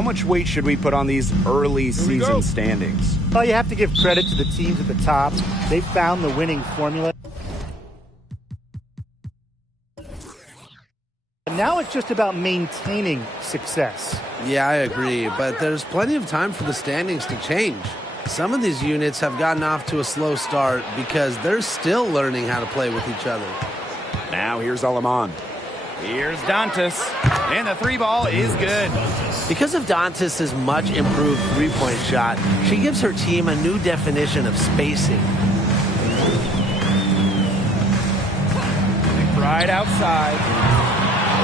How much weight should we put on these early season standings? Well, you have to give credit to the teams at the top. They found the winning formula. Now it's just about maintaining success. Yeah, I agree, but there's plenty of time for the standings to change. Some of these units have gotten off to a slow start because they're still learning how to play with each other. Now here's Alaman. Here's Dantas, and the three ball is good. Because of Dantas' much improved three-point shot, she gives her team a new definition of spacing. Right outside.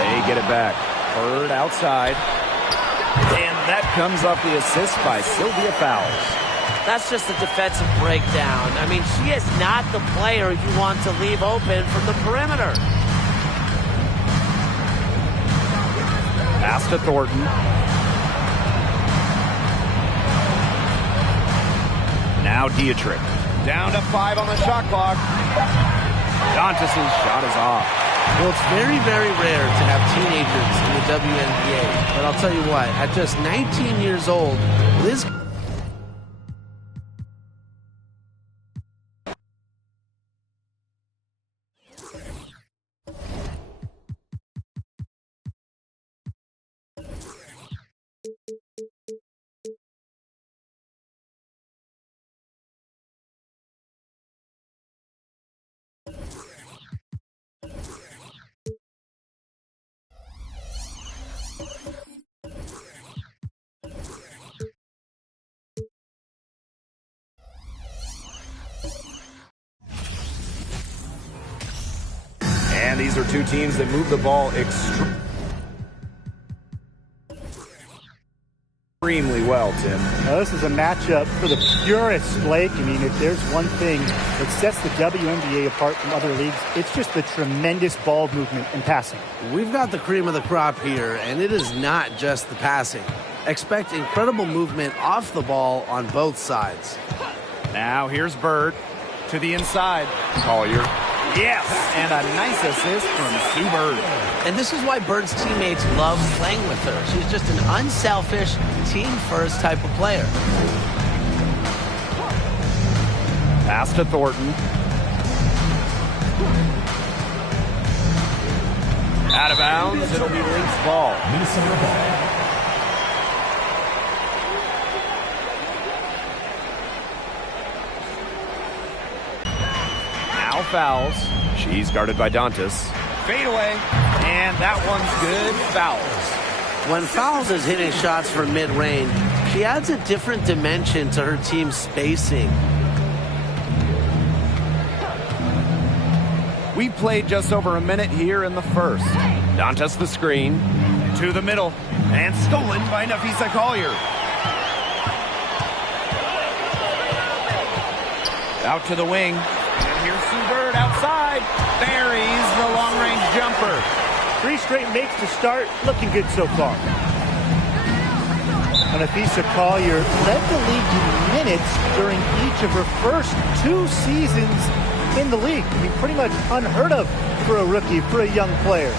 They get it back. Bird outside. And that comes off the assist by Sylvia Fowles. That's just a defensive breakdown. I mean, she is not the player you want to leave open from the perimeter. Pass to Thornton. Now Dietrich. Down to 5 on the shot clock. Dantas' shot is off. Well, it's very, very rare to have teenagers in the WNBA. But I'll tell you what, at just 19 years old, Liz... And these are two teams that move the ball extremely well, Tim. Now, this is a matchup for the purists, Blake. I mean, if there's one thing that sets the WNBA apart from other leagues, it's just the tremendous ball movement and passing. We've got the cream of the crop here, and it is not just the passing. Expect incredible movement off the ball on both sides. Now here's Bird to the inside. Collier. Yes, and a nice assist from Sue Bird. And this is why Bird's teammates love playing with her. She's just an unselfish, team-first type of player. Pass to Thornton. Out of bounds, it'll be Lynx ball. Minnesota ball. Now Fowles. She's guarded by Dantas. Fade away, and that one's good. Fowles. When Fowles is hitting shots from mid-range, she adds a different dimension to her team's spacing. We played just over a minute here in the first. Dantas the screen. To the middle, and stolen by Nafisa Collier. Out to the wing. And here's Sue Bird outside. Buries the long-range jumper. 3 straight makes to start. Looking good so far. Nafisa Collier led the league in minutes during each of her first 2 seasons in the league. I mean, pretty much unheard of for a rookie, for a young player.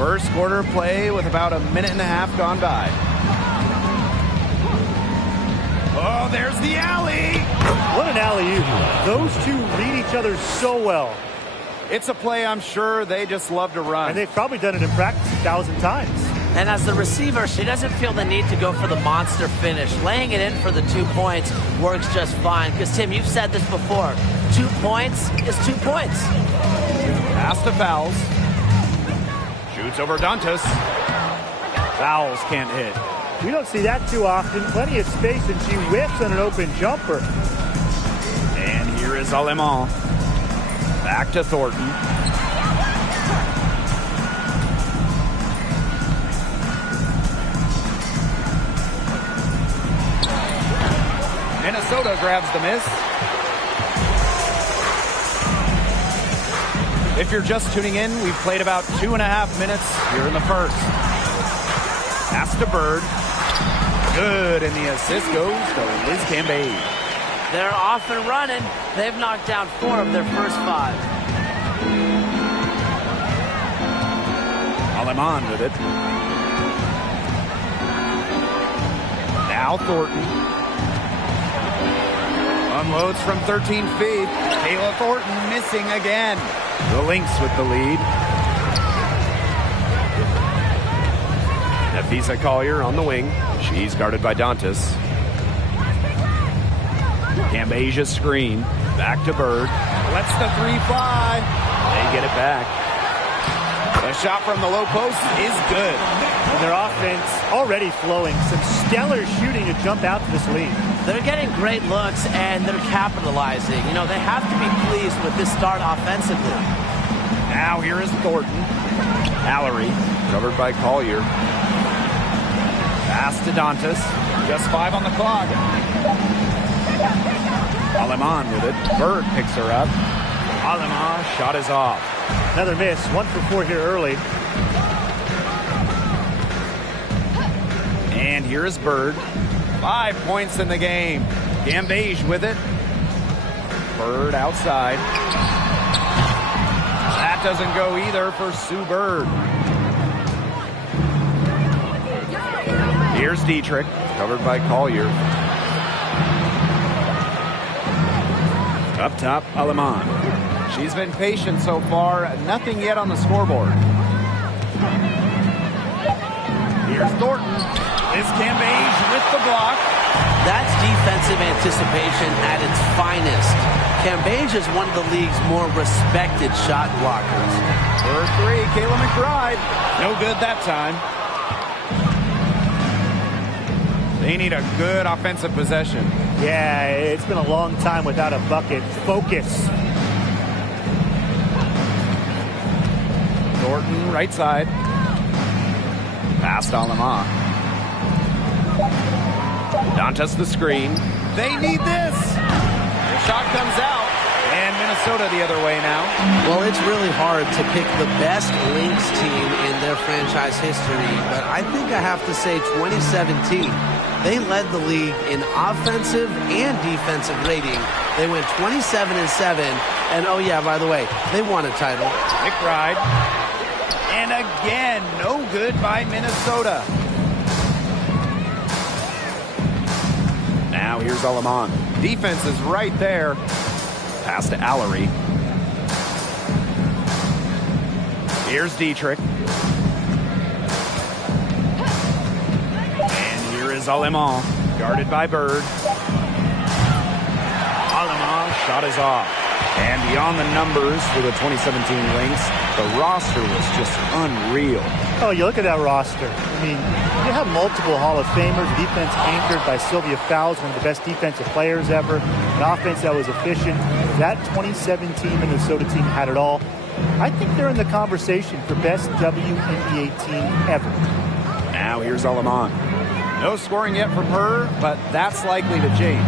First quarter play with about a minute and a half gone by. Oh, there's the alley. What an alley-oop. Those two read each other so well. It's a play I'm sure they just love to run. And they've probably done it in practice 1,000 times. And as the receiver, she doesn't feel the need to go for the monster finish. Laying it in for the 2 points works just fine. Because, Tim, you've said this before. 2 points is 2 points. Pass to Fowles. Shoots over Dantas. Fowles can't hit. We don't see that too often. Plenty of space, and she whiffs on an open jumper. And here is Aleman. Back to Thornton. Minnesota grabs the miss. If you're just tuning in, we've played about 2.5 minutes here in the first. Pass to Bird. Good, and the assist goes to Liz Cambage. They're off and running. They've knocked down 4 of their first 5. Aleman with it. Now Thornton. Unloads from 13 feet. Kayla Thornton missing again. The Lynx with the lead. Nafisa Collier on the wing. She's guarded by Dantas. Cambasia screen. Back to Bird. Lets the 3 fly. They get it back. The shot from the low post is good. And their offense already flowing. Some stellar shooting to jump out to this lead. They're getting great looks, and they're capitalizing. You know, they have to be pleased with this start offensively. Now here is Thornton. Allery, covered by Collier. Pass to Dantas. Just 5 on the clock. Aleman with it. Bird picks her up. Aleman, shot is off. Another miss. 1 for 4 here early. And here is Bird. 5 points in the game. Cambage with it. Bird outside. That doesn't go either for Sue Bird. Here's Dietrich, covered by Collier. Up top, Aleman. She's been patient so far. Nothing yet on the scoreboard. Here's Thornton. Is Cambage with the block. That's defensive anticipation at its finest. Cambage is one of the league's more respected shot blockers. For 3, Kayla McBride. No good that time. They need a good offensive possession. Yeah, it's been a long time without a bucket. Focus. Thornton, right side. Pass to Aleman. Dantas the screen. They need this. The shot comes out. And Minnesota the other way now. Well, it's really hard to pick the best Lynx team in their franchise history, but I think I have to say 2017. They led the league in offensive and defensive rating. They went 27-7, and oh yeah, by the way, they won a title. McBride. And again, no good by Minnesota. Now here's Aleman. Defense is right there. Pass to Allery. Here's Dietrich. And here is Aleman, guarded by Bird. Aleman, shot is off. And beyond the numbers for the 2017 Lynx, the roster was just unreal. Oh, you look at that roster. I mean, you have multiple Hall of Famers, defense anchored by Sylvia Fowles, one of the best defensive players ever, an offense that was efficient. That 2017 Minnesota team had it all. I think they're in the conversation for best WNBA team ever. Now here's Aleman. No scoring yet from her, but that's likely to change.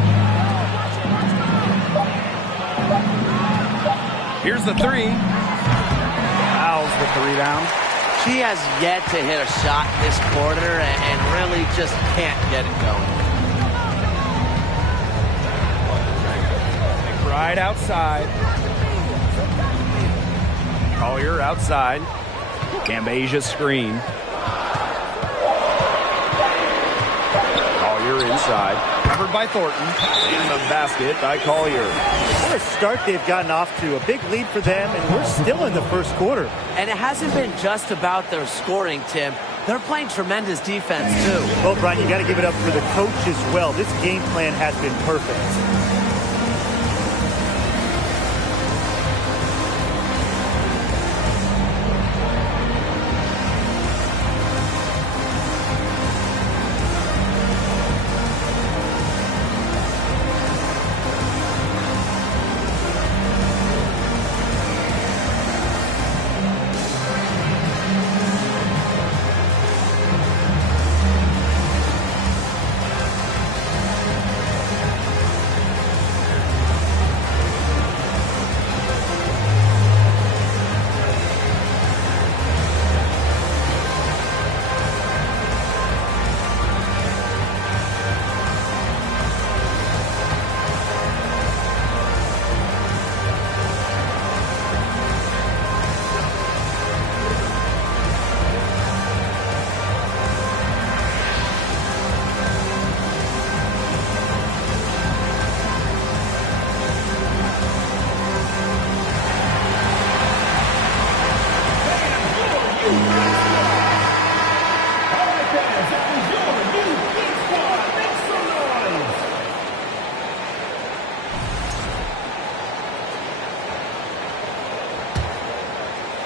Here's the 3. Fowles with the rebound. She has yet to hit a shot this quarter and really just can't get it going. McBride outside. Collier outside. Cambasia screen. Collier inside. Covered by Thornton. And the basket by Collier. What a start they've gotten off to. A big lead for them, and we're still in the first quarter. And it hasn't been just about their scoring, Tim. They're playing tremendous defense, too. Well, Brian, you got to give it up for the coach as well. This game plan has been perfect.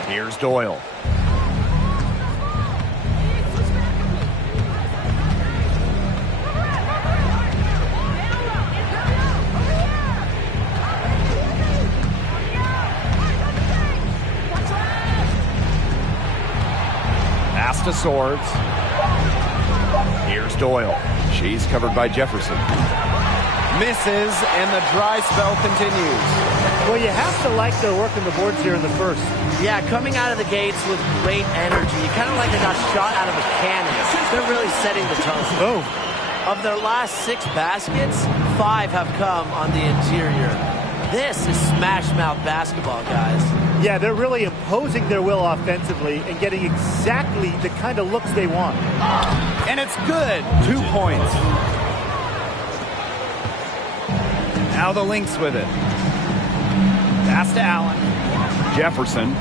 Here's Doyle. Pass to Swords. Here's Doyle. She's covered by Jefferson. Misses, and the dry spell continues. Well, you have to like their work on the boards here in the first. Yeah, coming out of the gates with great energy. Kind of like they got shot out of a cannon. They're really setting the tone. Oh. Of their last 6 baskets, 5 have come on the interior. This is smash mouth basketball, guys. Yeah, they're really imposing their will offensively and getting exactly the kind of looks they want. And it's good. 2 points. Now the Lynx with it. Pass to Allen. Jefferson.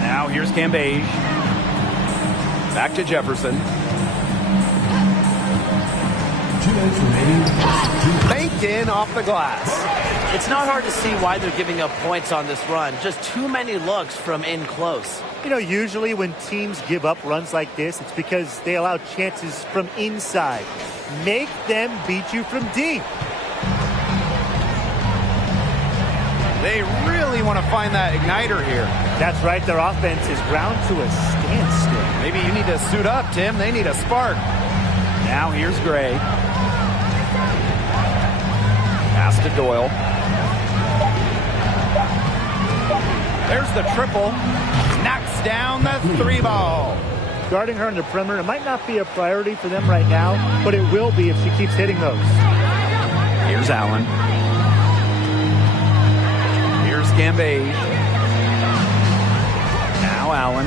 Now here's Cambage. Back to Jefferson. Banked in off the glass. It's not hard to see why they're giving up points on this run. Just too many looks from in close. You know, usually when teams give up runs like this, it's because they allow chances from inside. Make them beat you from deep. They really want to find that igniter here. That's right. Their offense is ground to a standstill. Maybe you need to suit up, Tim. They need a spark. Now here's Gray. Pass to Doyle. There's the triple. Knocks down the 3 ball. Guarding her on the perimeter, it might not be a priority for them right now, but it will be if she keeps hitting those. Here's Allen. Here's Cambage. Now Allen.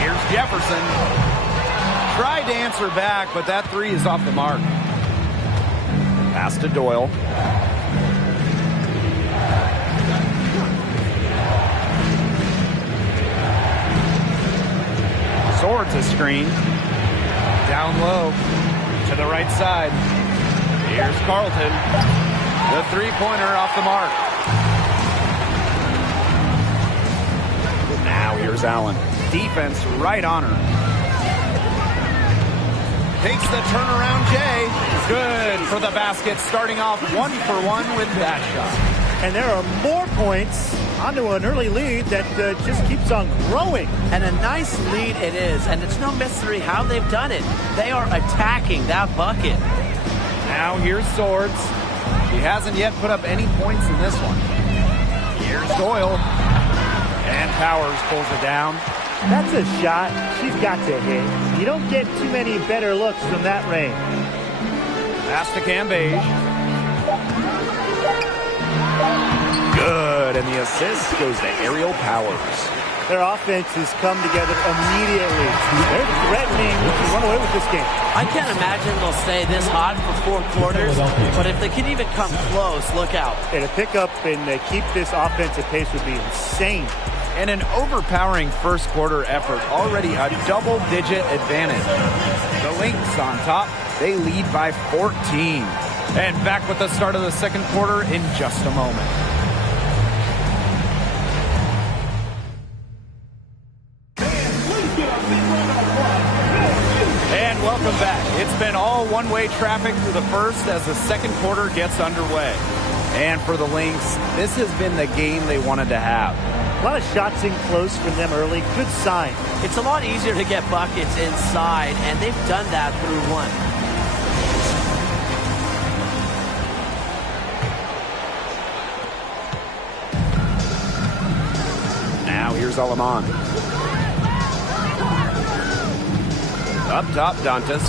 Here's Jefferson. Tried to answer back, but that 3 is off the mark. Pass to Doyle. Swords a screen. Down low to the right side. Here's Carlton. The 3-pointer off the mark. Now here's Allen. Defense right on her. Takes the turnaround Jay. Good for the basket. Starting off 1 for 1 with that shot. And there are more points onto an early lead that just keeps on growing. And a nice lead it is. And it's no mystery how they've done it. They are attacking that bucket. Now here's Swords. He hasn't yet put up any points in this one. Here's Doyle. And Powers pulls it down. That's a shot she's got to hit. You don't get too many better looks from that range. Pass to Cambage. Good, and the assist goes to Aerial Powers. Their offense has come together immediately. They're threatening to run away with this game. I can't imagine they'll stay this hot for 4 quarters, but if they can even come close, look out. And to pick up and keep this offensive pace would be insane. And an overpowering first quarter effort, already a double-digit advantage. The Lynx on top, they lead by 14. And back with the start of the second quarter in just a moment. And welcome back. It's been all one-way traffic through the first as the second quarter gets underway. And for the Lynx, this has been the game they wanted to have. A lot of shots in close from them early. Good sign. It's a lot easier to get buckets inside, and they've done that through one. Now here's Alaman. Up top, Dantas.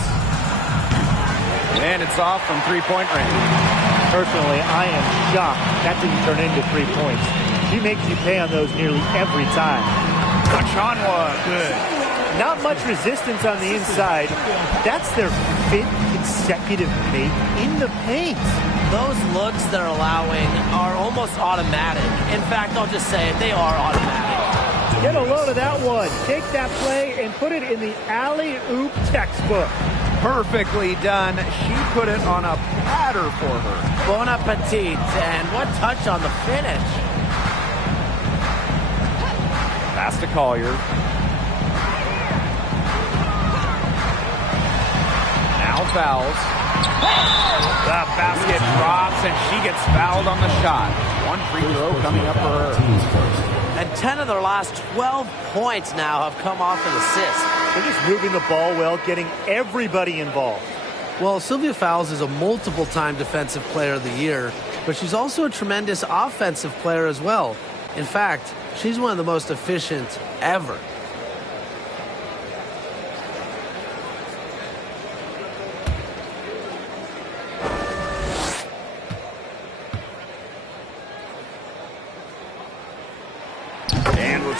And it's off from three-point range. Personally, I am shocked that didn't turn into 3 points. She makes you pay on those nearly every time. Kachanwa, good. Not much resistance on the inside. That's their 5th consecutive make in the paint. Those looks they're allowing are almost automatic. In fact, I'll just say it, they are automatic. Get a load of that one. Take that play and put it in the alley-oop textbook. Perfectly done. She put it on a platter for her. Bon appetit, and what touch on the finish. Pass to Collier. Now fouls. The basket drops, and she gets fouled on the shot. One free throw coming up for her. And 10 of their last 12 points now have come off an assist. They're just moving the ball well, getting everybody involved. Well, Sylvia Fowles is a multiple-time Defensive Player of the Year, but she's also a tremendous offensive player as well. In fact, she's one of the most efficient ever.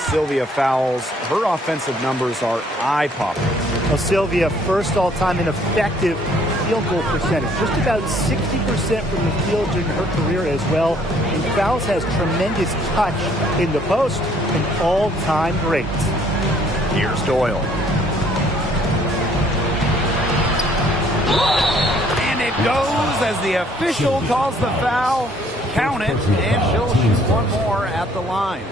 Sylvia Fowles, her offensive numbers are eye-popping. Well, Sylvia, first all-time in effective field goal percentage. Just about 60% from the field during her career as well. And Fowles has tremendous touch in the post, an all-time great. Here's Doyle. And it goes as the official calls the foul. Count it, and she'll shoot one more at the line.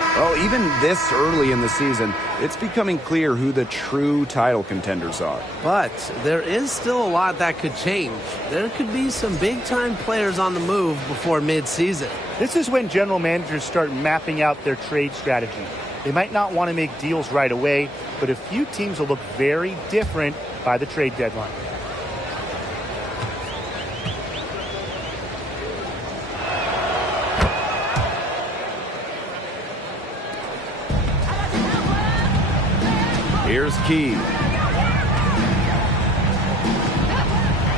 Well, even this early in the season, it's becoming clear who the true title contenders are. But there is still a lot that could change. There could be some big-time players on the move before mid-season. This is when general managers start mapping out their trade strategy. They might not want to make deals right away, but a few teams will look very different by the trade deadline. Here's Key.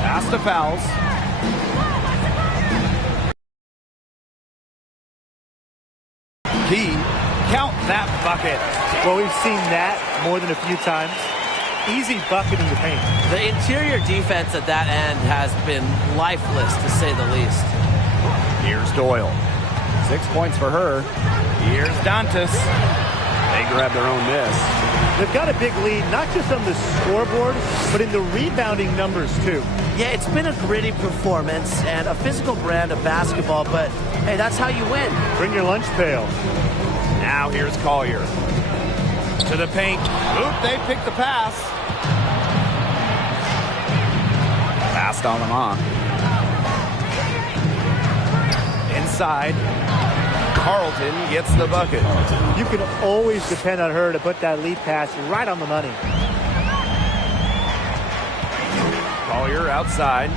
Pass to Fowles. Key, count that bucket. Well, we've seen that more than a few times. Easy bucket in the paint. The interior defense at that end has been lifeless, to say the least. Here's Doyle. 6 points for her. Here's Dantas. They grab their own miss. They've got a big lead, not just on the scoreboard, but in the rebounding numbers, too. Yeah, it's been a gritty performance and a physical brand of basketball, but, hey, that's how you win. Bring your lunch pail. Now here's Collier. To the paint. Oop, they picked the pass. Passed on them on. Inside. Carlton gets the bucket. You can always depend on her to put that lead pass right on the money. Collier outside.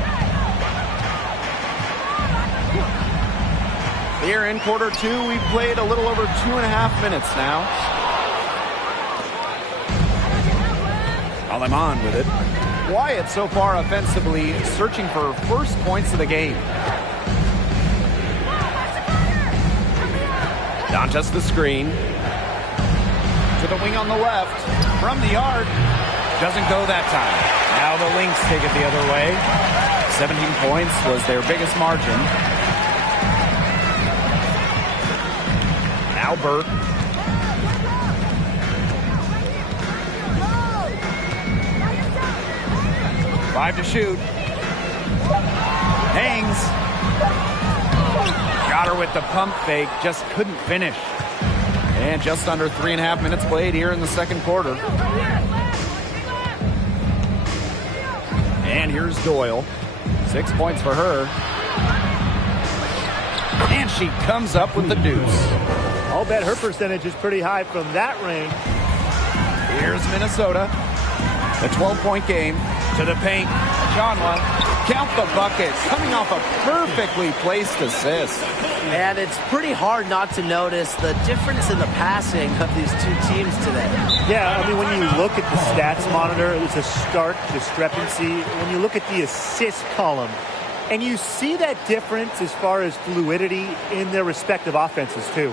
Here in quarter two, we've played a little over 2.5 minutes now. Alaman with it. quiet so far offensively, searching for first points of the game. Dantas the screen. To the wing on the left. From the arc. Doesn't go that time. Now the Lynx take it the other way. 17 points was their biggest margin. Now Burke. 5 to shoot. Hangs. Got her with the pump fake. Just couldn't finish. And just under 3.5 minutes played here in the second quarter. And here's Doyle. 6 points for her. And she comes up with the deuce. I'll bet her percentage is pretty high from that range. Here's Minnesota. A 12-point game. To the paint. Johnwa. Count the bucket. Coming off a perfectly placed assist. And it's pretty hard not to notice the difference in the passing of these two teams today. Yeah, I mean, when you look at the stats monitor, it's a stark discrepancy. When you look at the assist column, and you see that difference as far as fluidity in their respective offenses, too.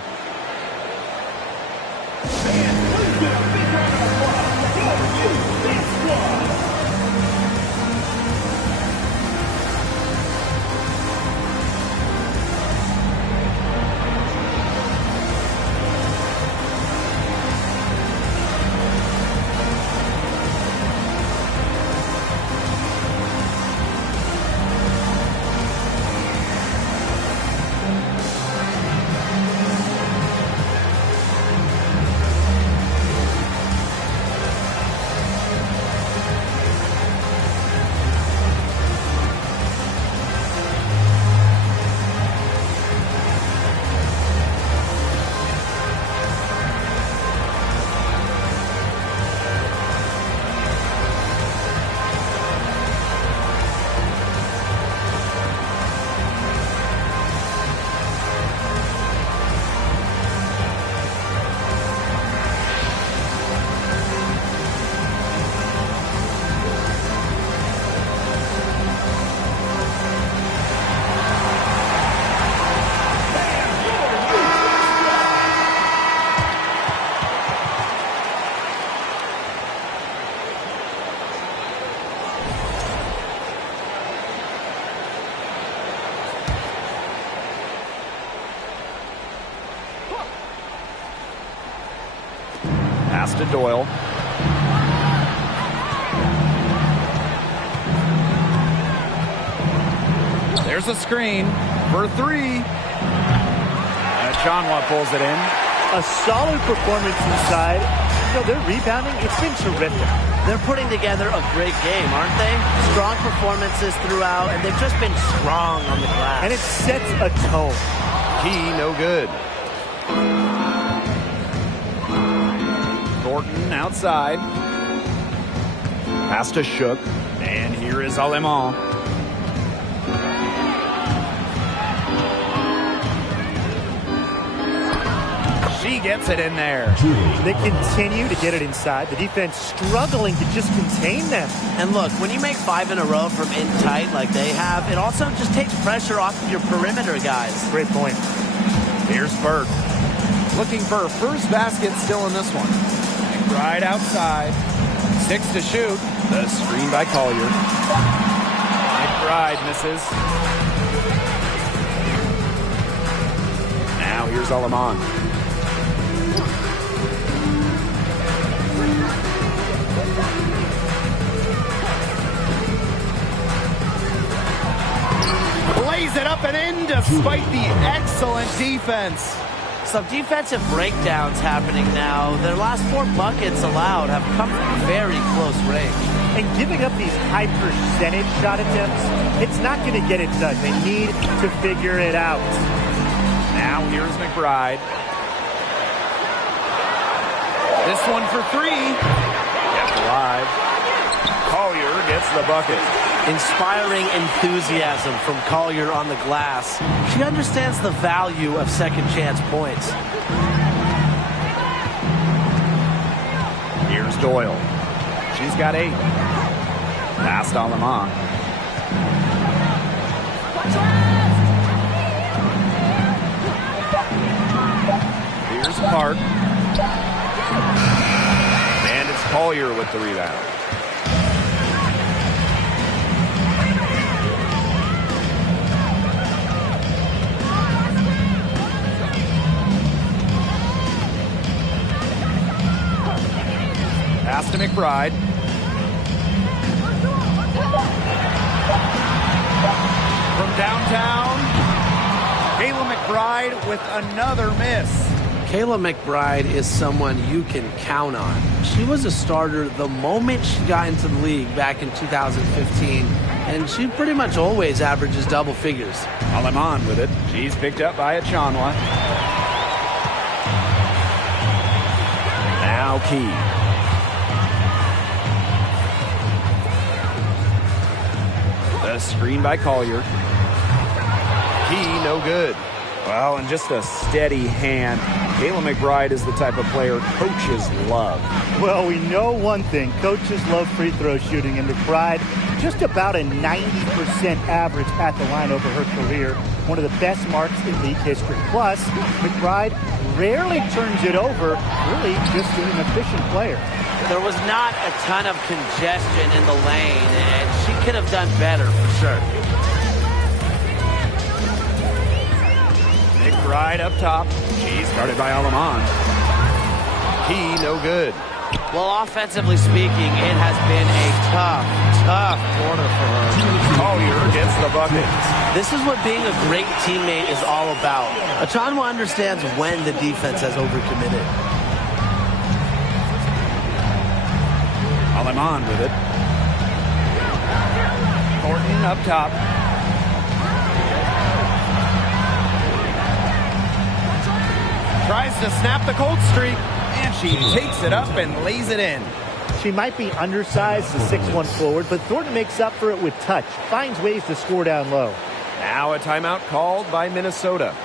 Pass to Doyle. There's a screen for 3. Johnwa pulls it in. A solid performance inside. You know, their rebounding, it's been terrific. They're putting together a great game, aren't they? Strong performances throughout, and they've just been strong on the glass. And it sets a tone. Key, no good. Thornton outside. Pass to Shook. And here is Alemán. She gets it in there. They continue to get it inside. The defense struggling to just contain them. And look, when you make 5 in a row from in tight like they have, it also just takes pressure off of your perimeter guys. Great point. Here's Burke. Looking for a first basket still in this one. Right outside. 6 to shoot. The screen by Collier. McBride misses. Now here's Alemán. Plays it up and in despite the excellent defense. Some defensive breakdowns happening now. Their last 4 buckets allowed have come from very close range. And giving up these high percentage shot attempts, it's not going to get it done. They need to figure it out. Now here's McBride. This one for 3. Kept alive. Collier gets the bucket. Inspiring enthusiasm from Collier on the glass. She understands the value of second chance points. Here's Doyle. She's got 8. Past Alema. Here's Park. And it's Collier with the rebound. Pass to McBride. From downtown, Kayla McBride with another miss. Kayla McBride is someone you can count on. She was a starter the moment she got into the league back in 2015, and she pretty much always averages double figures. Aleman with it. She's picked up by Achanwa. Now Key. The screen by Collier. Key, no good. Well, and just a steady hand. Kayla McBride is the type of player coaches love. Well, we know one thing. Coaches love free throw shooting, and McBride just about a 90% average at the line over her career. One of the best marks in league history. Plus, McBride rarely turns it over. Really just an efficient player. There was not a ton of congestion in the lane, and she could have done better for sure. McBride up top. She's guarded by Aleman. Key, no good. Well, offensively speaking, it has been a tough quarter for her. Collier gets the bucket. This is what being a great teammate is all about. Achanwa understands when the defense has overcommitted. Aleman with it. Thornton up top. Tries to snap the cold streak, and she takes it up and lays it in. She might be undersized as a 6'1 forward, but Thornton makes up for it with touch. Finds ways to score down low. Now a timeout called by Minnesota.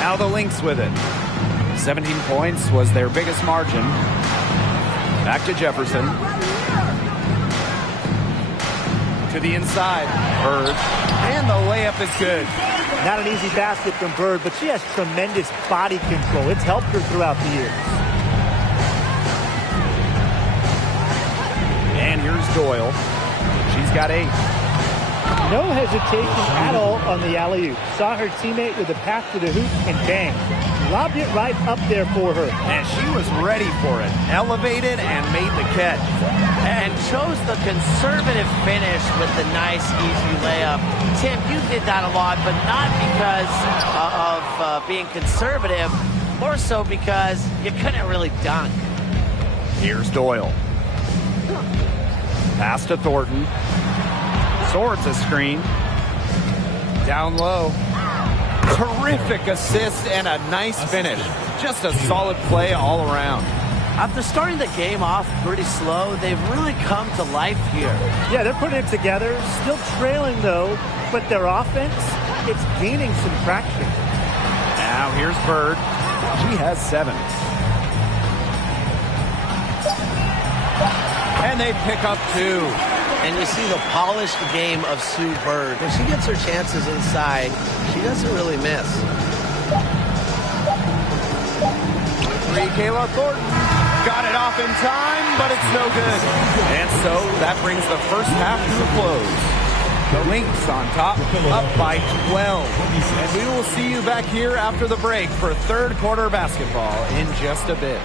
Now the Lynx with it. 17 points was their biggest margin. Back to Jefferson. To the inside. Bird. And the layup is good. Not an easy basket from Bird, but she has tremendous body control. It's helped her throughout the years. And here's Doyle. She's got 8. No hesitation at all on the alley-oop. Saw her teammate with a pass to the hoop and bang. Lobbed it right up there for her. And she was ready for it. Elevated and made the catch. And chose the conservative finish with the nice, easy layup. Tim, you did that a lot, but not because of being conservative. More so because you couldn't really dunk. Here's Doyle. Pass to Thornton. Swords a screen. Down low. Terrific assist and a nice finish. Just a solid play all around. After starting the game off pretty slow, they've really come to life here. Yeah, they're putting it together. Still trailing, though, but their offense, it's gaining some traction. Now here's Bird. He has 7. And they pick up 2. And you see the polished game of Sue Bird. When she gets her chances inside, she doesn't really miss. 3, Kayla Thornton. Got it off in time, but it's no good. And so that brings the first half to a close. The Lynx on top, up by 12. And we will see you back here after the break for third quarter basketball in just a bit.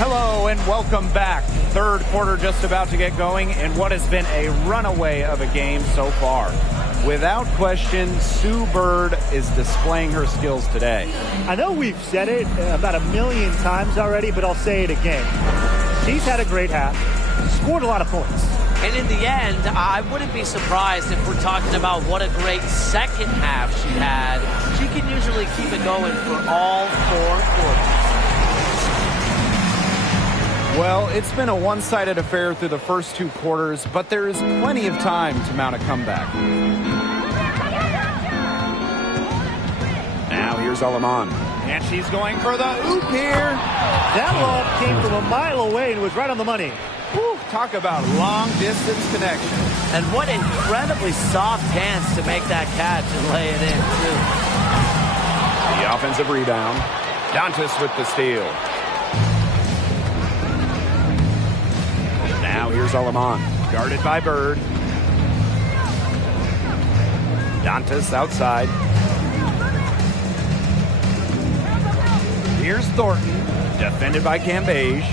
Hello and welcome back. Third quarter just about to get going in what has been a runaway of a game so far. Without question, Sue Bird is displaying her skills today. I know we've said it about 1,000,000 times already, but I'll say it again. She's had a great half, scored a lot of points. And in the end, I wouldn't be surprised if we're talking about what a great second half she had. She can usually keep it going for all 4 quarters. Well, it's been a one-sided affair through the first 2 quarters, but there is plenty of time to mount a comeback. Now here's Aleman. And she's going for the oop here. That lob came from a mile away and was right on the money. Whew, talk about long-distance connection. And what incredibly soft hands to make that catch and lay it in, too. The offensive rebound. Dantas with the steal. Now here's Aleman, guarded by Bird. Dantas outside. Here's Thornton, defended by Cambage.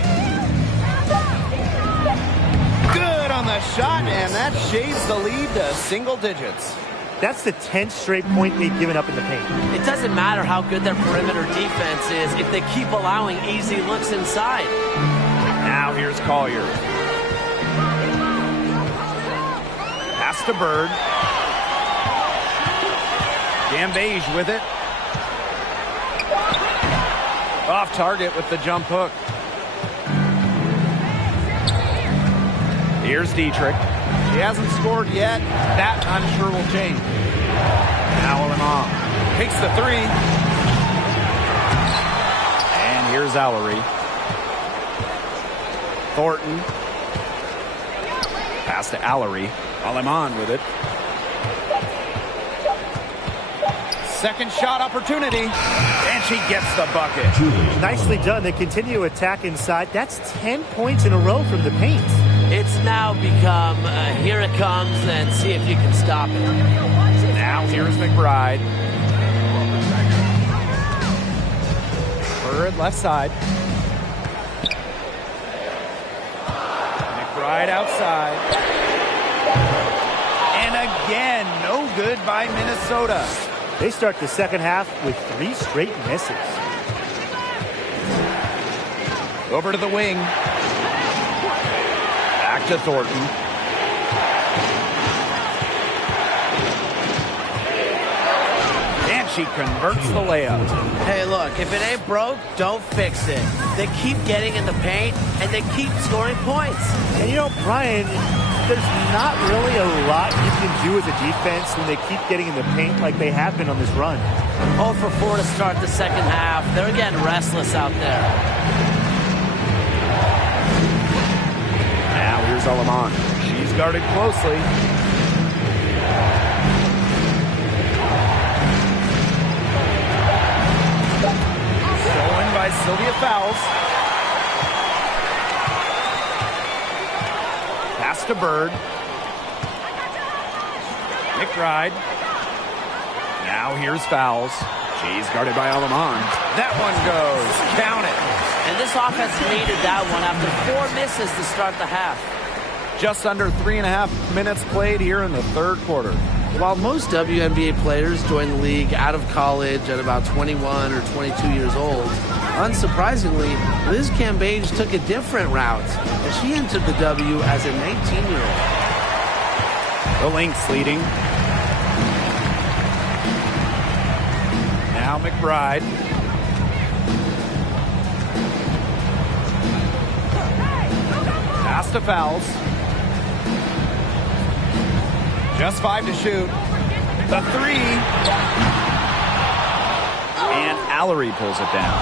Good on the shot, and that shades the lead to single digits. That's the 10th straight point they've given up in the paint. It doesn't matter how good their perimeter defense is if they keep allowing easy looks inside. Now here's Collier. Pass to Bird. Cambage with it. Off target with the jump hook. Here's Dietrich. She hasn't scored yet. That, I'm sure, will change. Now Aleman takes the 3. And here's Allery. Thornton. Pass to Allery. Aleman with it. Second shot opportunity. And she gets the bucket. Nicely done. They continue to attack inside. That's 10 points in a row from the paint. It's now become, here it comes, and see if you can stop it. Now here's McBride. Bird left side. McBride outside. And again, no good by Minnesota. They start the second half with 3 straight misses. Over to the wing. Back to Thornton. And she converts the layup. Hey, look, if it ain't broke, don't fix it. They keep getting in the paint, and they keep scoring points. And you know, Brian, there's not really a lot you can do as a defense when they keep getting in the paint like they have been on this run. 0 for 4 to start the second half. They're getting restless out there. Now here's Aleman. She's guarded closely. Stolen by Sylvia Fowles. Pass to Bird. McBride. Now here's fouls. She's guarded by Alamon. That one goes. Count it. And this offense needed that one after 4 misses to start the half. Just under 3.5 minutes played here in the third quarter. While most WNBA players join the league out of college at about 21 or 22 years old, unsurprisingly, Liz Cambage took a different route, as she entered the W as a 19-year-old. The Lynx leading. Now McBride. Pass to fouls. Just 5 to shoot. The 3. And Allery pulls it down.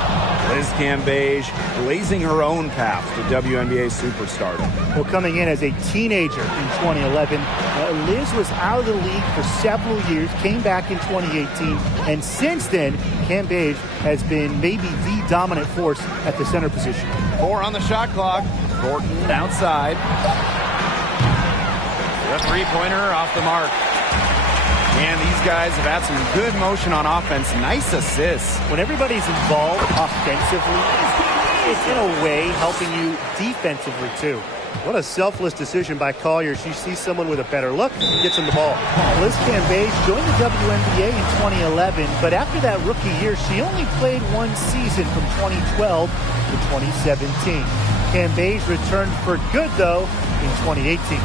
Liz Cambage blazing her own path to WNBA superstardom. Well, coming in as a teenager in 2011, Liz was out of the league for several years, came back in 2018, and since then, Cambage has been maybe the dominant force at the center position. 4 on the shot clock. Gordon outside. The three-pointer off the mark. And these guys have had some good motion on offense. Nice assists. When everybody's involved offensively, it's in a way helping you defensively too. What a selfless decision by Collier. She sees someone with a better look, gets him the ball. Liz Cambage joined the WNBA in 2011, but after that rookie year, she only played 1 season from 2012 to 2017. Cambage returned for good, though, in 2018.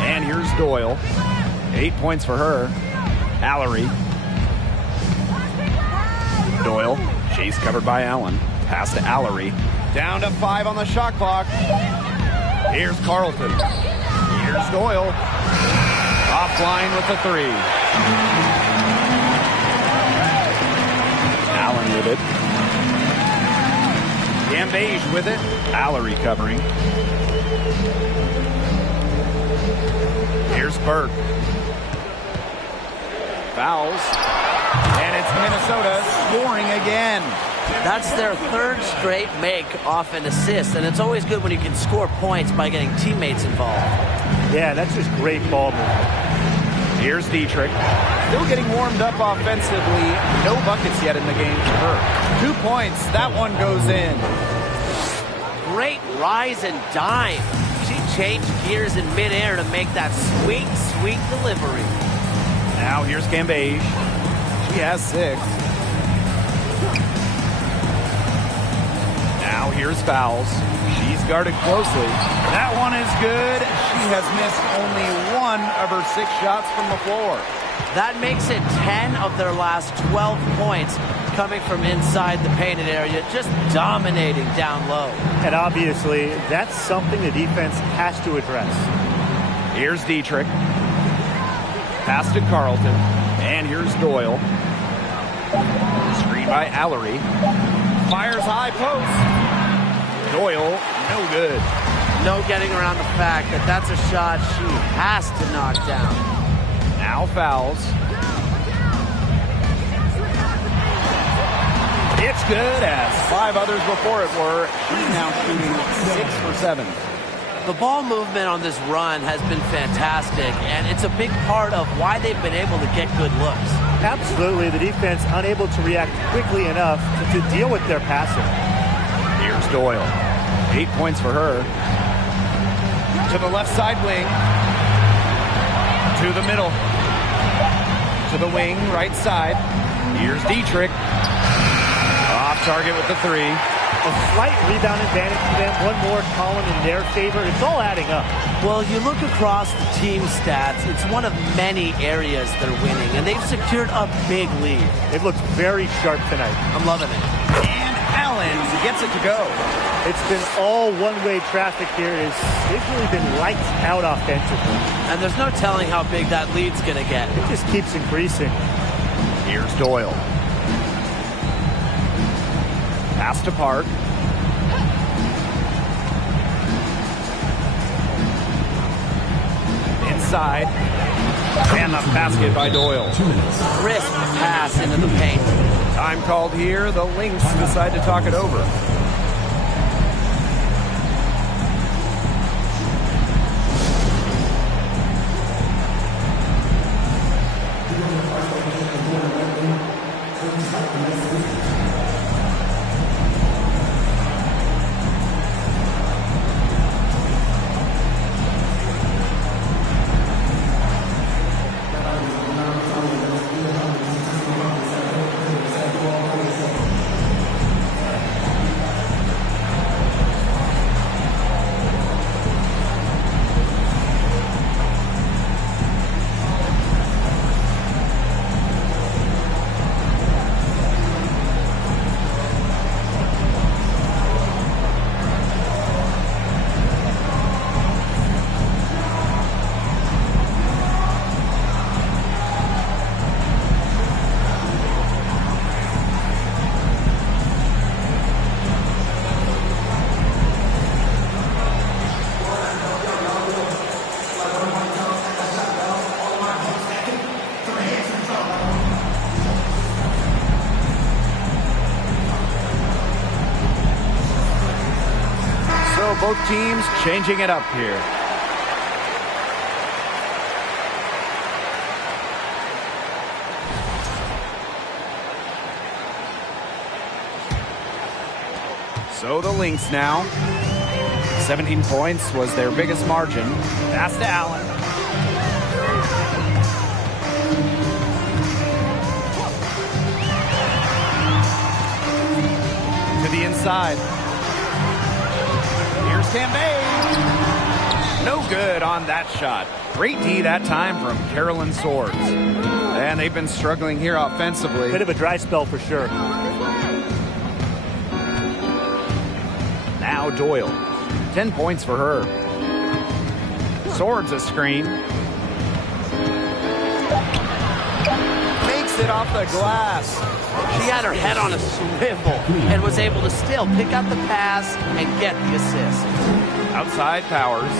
And here's Doyle. 8 points for her. Allery. Doyle. She's covered by Allen. Pass to Allery. Down to 5 on the shot clock. Here's Carlton. Here's Doyle. Offline with the 3. Allen with it. Cambage with it. Allery covering. Here's Burke. Fouls. And it's Minnesota scoring again. That's their 3rd straight make off an assist, and it's always good when you can score points by getting teammates involved. Yeah, that's just great ball movement. Here's Dietrich. Still getting warmed up offensively. No buckets yet in the game for her. 2 points. That one goes in. Great rise and dime. She changed gears in midair to make that sweet, sweet delivery. Now here's Cambage. She has 6. Now here's fouls. She's guarded closely. That one is good. She has missed only 1 of her 6 shots from the floor. That makes it 10 of their last 12 points coming from inside the painted area, just dominating down low. And obviously, that's something the defense has to address. Here's Dietrich. Pass to Carlton. And here's Doyle. Screen by Allery. Fires high post. Doyle, no good. No getting around the fact that that's a shot she has to knock down. Now fouls. It's good, as 5 others before it were. She's now shooting 6 for 7. The ball movement on this run has been fantastic, and it's a big part of why they've been able to get good looks. Absolutely. The defense unable to react quickly enough to deal with their passing. Here's Doyle. 8 points for her. To the left side wing. To the middle. To the wing, right side. Here's Dietrich. Off target with the 3. A slight rebound advantage for them. One more column in their favor. It's all adding up. Well, you look across the team stats, it's one of many areas they're winning, and they've secured a big lead. They've looked very sharp tonight. I'm loving it. And Allen gets it to go. It's been all one-way traffic here. They've really been lights out offensively. And there's no telling how big that lead's going to get. It just keeps increasing. Here's Doyle. Pass to Park. Inside. And the basket by Doyle. Crisp pass into the paint. Time called here. The Lynx decide to talk it over. Both teams changing it up here. So the Lynx now. 17 points was their biggest margin. Pass to Allen. To the inside. Cambay. No good on that shot. Great D that time from Carolyn Swords. And they've been struggling here offensively. Bit of a dry spell for sure. Now Doyle. 10 points for her. Swords a screen. Makes it off the glass. She had her head on a swivel and was able to still pick up the pass and get the assist. Outside Powers.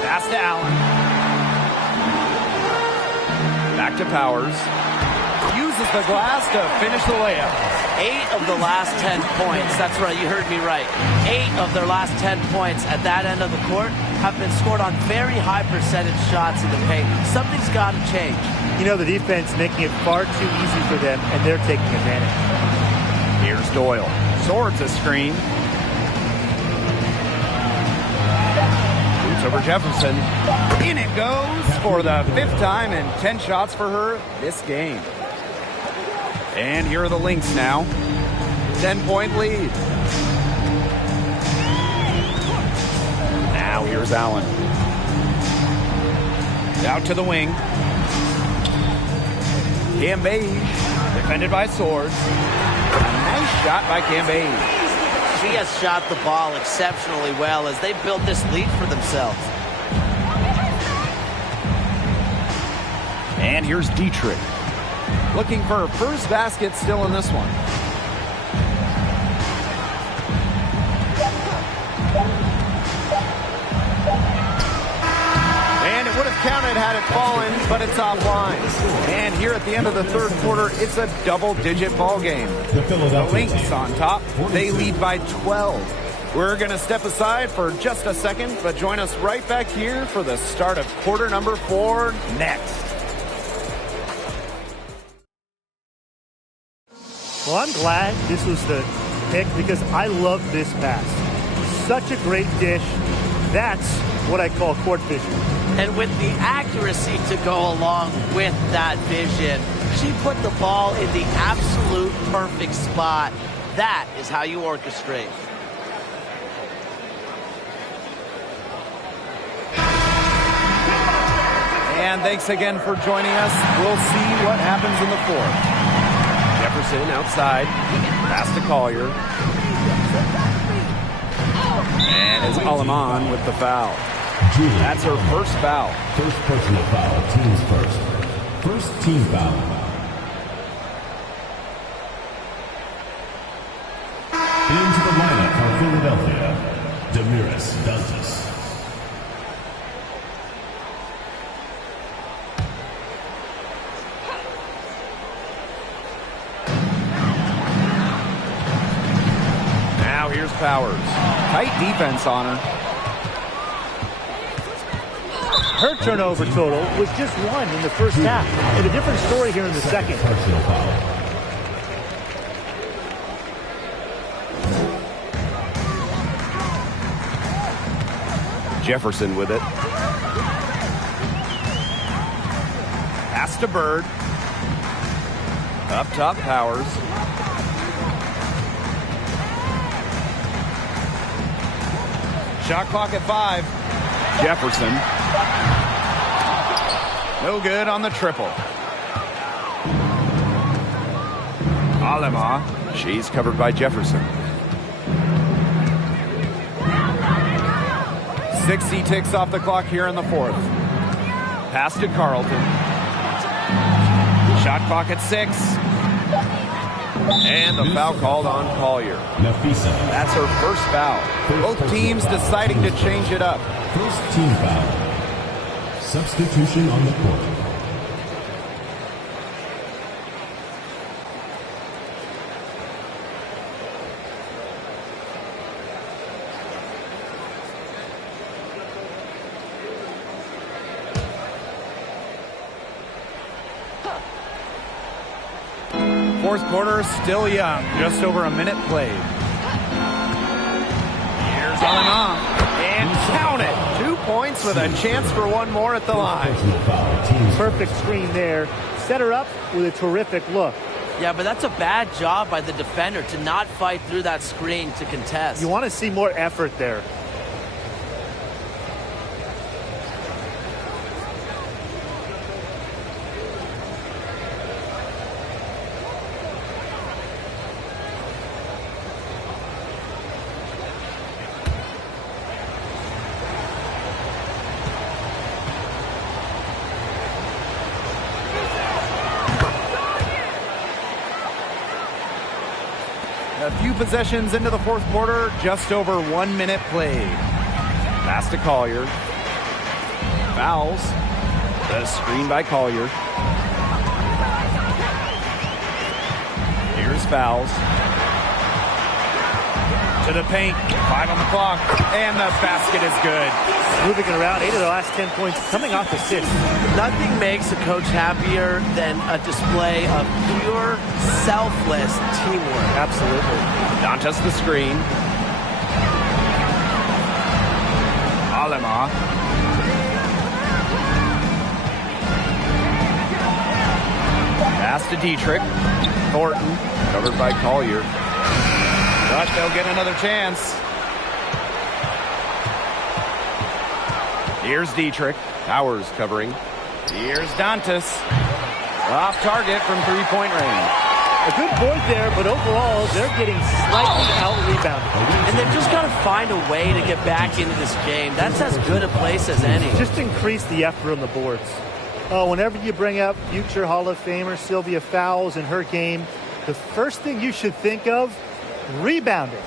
Pass to Allen. Back to Powers. Uses the glass to finish the layup. 8 of the last 10 points. That's right, you heard me right. 8 of their last 10 points at that end of the court have been scored on very high percentage shots in the paint. Something's got to change. You know, the defense making it far too easy for them, and they're taking advantage. Here's Doyle. Swords a screen. Boots over Jefferson. In it goes for the 5th time and 10 shots for her this game. And here are the Lynx now. 10-point lead. Now here's Allen. Out to the wing. Cambage, defended by Swords. A nice shot by Cambage. She has shot the ball exceptionally well as they built this lead for themselves. And here's Dietrich. Looking for her first basket still in this one. count it had it fallen, but it's offline. And here at the end of the third quarter, it's a double-digit ball game. The Lynx on top. They lead by 12. We're going to step aside for just a second, but join us right back here for the start of quarter number 4 next. Well, I'm glad this was the pick because I love this pass. Such a great dish. That's what I call court vision. And with the accuracy to go along with that vision, she put the ball in the absolute perfect spot. That is how you orchestrate. And thanks again for joining us. We'll see what happens in the fourth. Jefferson outside. Pass to Collier. And it's Aleman with the foul. That's her first foul. First personal foul, team's first. First team foul. Into the lineup for Philadelphia, Damiris Dantas. Now here's Powers. Tight defense on her. Her turnover total was just 1 in the first half. And a different story here in the second. Personal foul. Jefferson with it. Pass to Bird. Up top, Powers. Shot clock at 5. Jefferson. No good on the triple. Alema. She's covered by Jefferson. 60 ticks off the clock here in the fourth. Pass to Carlton. Shot clock at 6. And the foul called on Collier. That's her first foul. Both teams deciding to change it up. First team foul. Substitution on the court. Fourth quarter, still young. Just over a minute played. Here's Alema. And count it. 2 points with a chance for one more at the line. Perfect screen there. Set her up with a terrific look. Yeah, but that's a bad job by the defender to not fight through that screen to contest. You want to see more effort there. A few possessions into the fourth quarter, just over 1 minute played. Pass to Collier. Fouls. The screen by Collier. Here's fouls. To the paint. 5 on the clock. And the basket is good. Moving it around, 8 of the last 10 points coming off assists. Nothing makes a coach happier than a display of pure, selfless teamwork. Absolutely. Dantas the screen. Alema. Pass to Dietrich. Thornton, covered by Collier. But they'll get another chance. Here's Dietrich. Powers covering. Here's Dantas. Off target from three-point range. A good point there, but overall, they're getting slightly out-rebounded. And they've just got to find a way to get back into this game. That's as good a place as any. Just increase the effort on the boards. Whenever you bring up future Hall of Famer Sylvia Fowles in her game, the first thing you should think of, rebounding.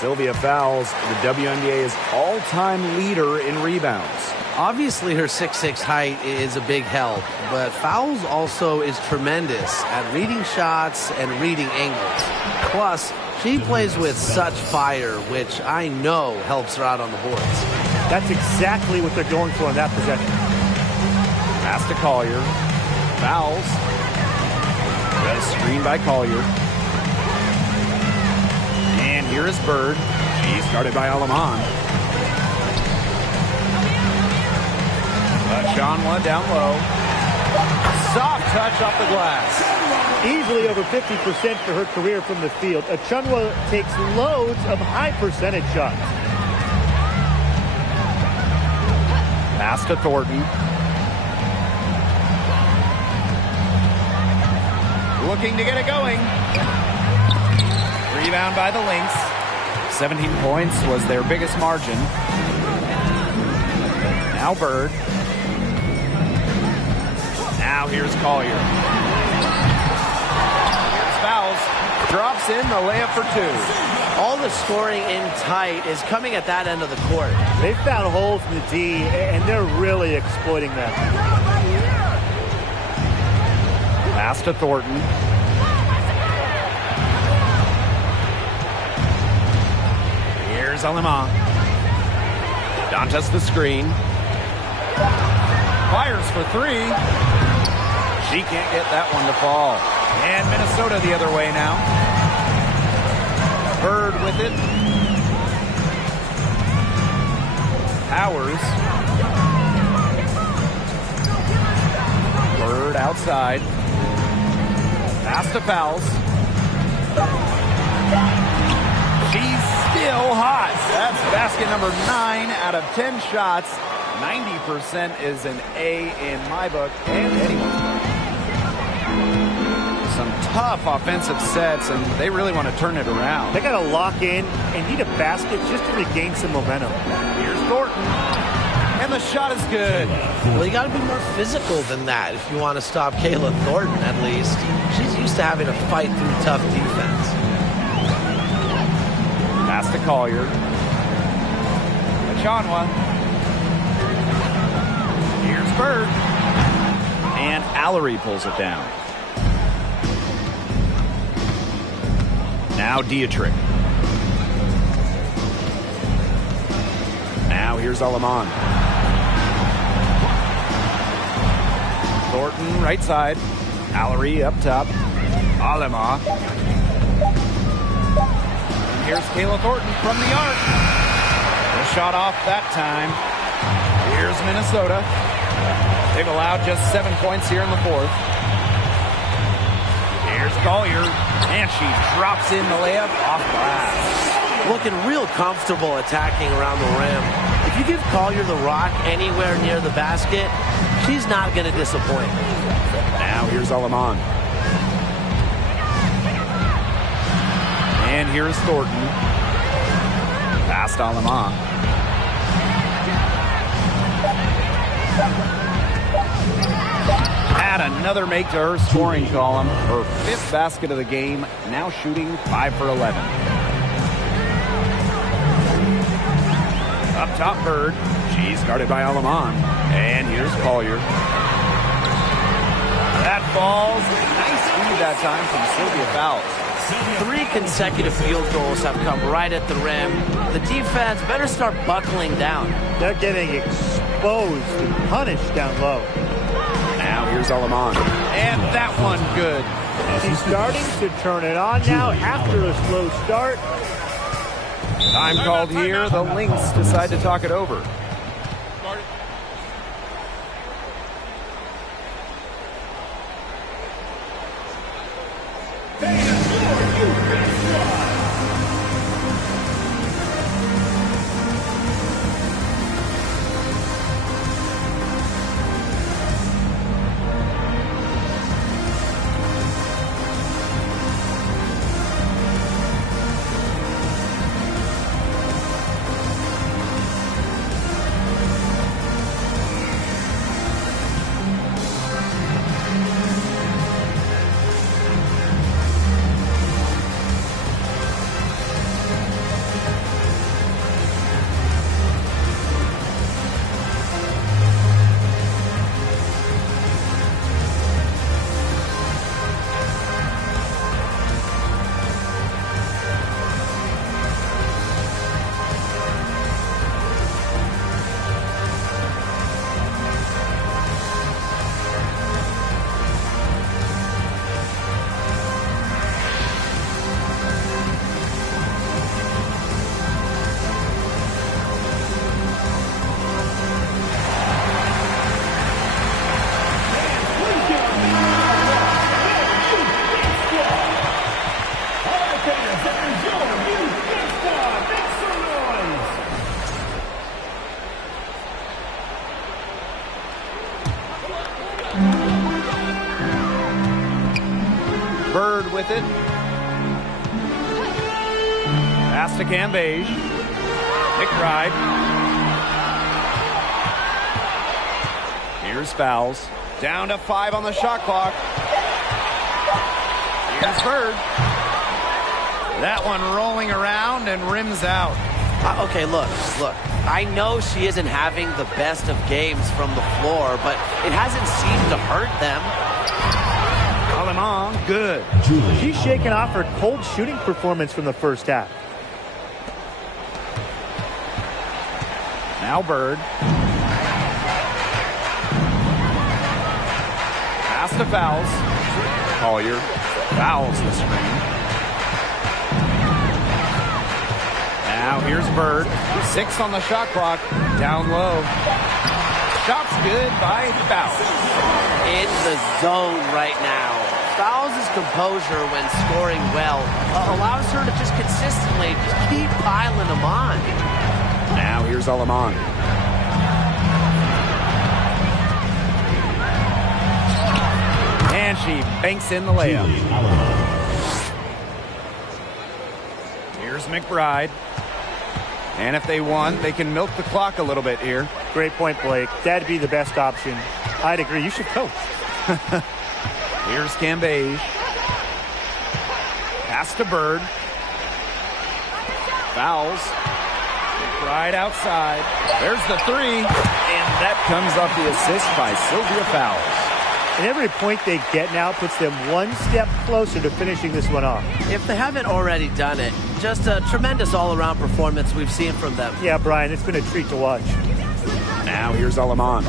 Sylvia Fowles, the WNBA's all-time leader in rebounds. Obviously, her 6'6" height is a big help, but Fowles also is tremendous at reading shots and reading angles. Plus, she plays with such fire, which I know helps her out on the boards. That's exactly what they're going for in that possession. Pass to Collier. Fowles. The screen by Collier. And here is Bird. She's guarded by Alaman. Achonwa down low. Soft touch off the glass. Easily over 50% for her career from the field. Achonwa takes loads of high percentage shots. Pass to Thornton. Looking to get it going. Rebound by the Lynx. 17 points was their biggest margin. Now Bird. Now here's Collier. Here's Fowles. Drops in the layup for two. All the scoring in tight is coming at that end of the court. They found holes in the D, and they're really exploiting them. Pass to Thornton. Here's Alema. Dantas the screen. Fires for three. She can't get that one to fall. And Minnesota the other way now. Bird with it. Powers. Bird outside. Pass to Fowles. She's still hot. That's basket number 9 out of 10 shots. 90% is an A in my book and anyone's book. Some tough offensive sets, and they really want to turn it around. They got to lock in and need a basket just to regain some momentum. Here's Thornton. And the shot is good. Well, you got to be more physical than that if you want to stop Kayla Thornton, at least. She's used to having to fight through tough defense. Pass to Collier. Achonwa. Here's Bird. And Allery pulls it down. Now Dietrich. Now here's Alaman. Thornton right side. Allery up top. Alema. And here's Kayla Thornton from the arc. The shot off that time. Here's Minnesota. They've allowed just 7 points here in the fourth. Here's Collier. And she drops in the layup off glass. Looking real comfortable attacking around the rim. If you give Collier the rock anywhere near the basket, she's not going to disappoint. Now here's Alaman. And here's Thornton. Past Alaman. Add another make to her scoring column. Her 5th basket of the game, now shooting 5 for 11. Up top, Bird. She's guarded by Alaman. And here's Collier. That falls. Nice feed that time from Sylvia Fowles. 3 consecutive field goals have come right at the rim. The defense better start buckling down. They're getting exposed and punished down low. Now here's Alaman. And that one good. She's starting to turn it on now after a slow start. Time called here. The Lynx decide to talk it over. Bird with it. Pass to Cambage. McBride. Here's Fowles. Down to 5 on the shot clock. Here's Bird. That one rolling around and rims out. Okay, look. I know she isn't having the best of games from the floor, but it hasn't seemed to hurt them. Alemán, good. She's shaking off her cold shooting performance from the first half. Now Bird. Pass to Fowles. Collier fouls the screen. Now here's Bird. 6 on the shot clock. Down low. Shot's good by Fowles. In the zone right now. Fowles' composure when scoring well allows her to just consistently keep piling them on. Now here's Alemán. And she banks in the layup. Here's McBride. And if they want, they can milk the clock a little bit here. Great point, Blake. That'd be the best option. I'd agree. You should coach. Here's Cambage. Pass to Bird. Fouls. Right outside. There's the 3. And that comes off the assist by Sylvia Fowles. And every point they get now puts them one step closer to finishing this one off. If they haven't already done it, just a tremendous all-around performance we've seen from them. Yeah, Brian, it's been a treat to watch. Now here's Alemán.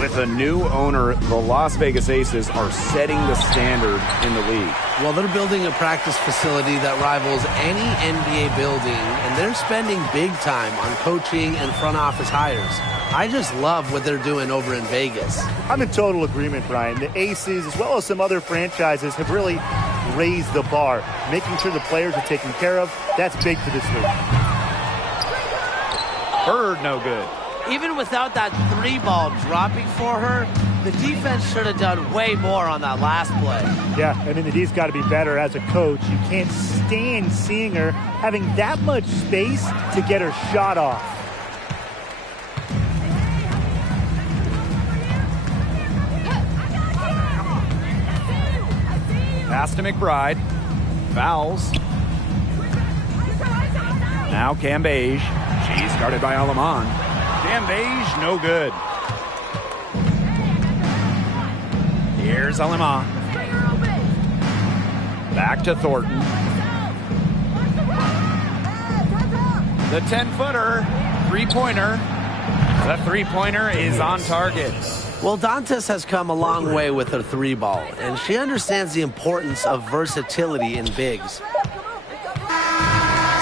With a new owner, the Las Vegas Aces are setting the standard in the league. Well, they're building a practice facility that rivals any NBA building, and they're spending big time on coaching and front office hires. I just love what they're doing over in Vegas. I'm in total agreement, Brian. The Aces, as well as some other franchises, have really raised the bar, making sure the players are taken care of. That's big for this league. Bird, no good. Even without that 3-ball dropping for her, the defense should have done way more on that last play. Yeah, I mean, the D's got to be better as a coach. You can't stand seeing her having that much space to get her shot off. Pass to McBride. Fouls. Now Cambage. She's guarded by Alemán. Cambage, no good. Here's Alemán. Back to Thornton. The 10-footer, 3-pointer. The 3-pointer is on target. Well, Dantas has come a long way with her 3-ball, and she understands the importance of versatility in bigs.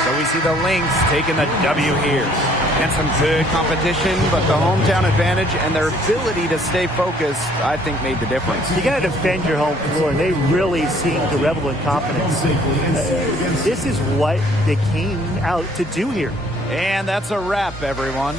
So we see the Lynx taking the W here. And some good competition, but the hometown advantage and their ability to stay focused, I think, made the difference. You got to defend your home floor, and they really seem to revel in confidence. This is what they came out to do here. And that's a wrap, everyone.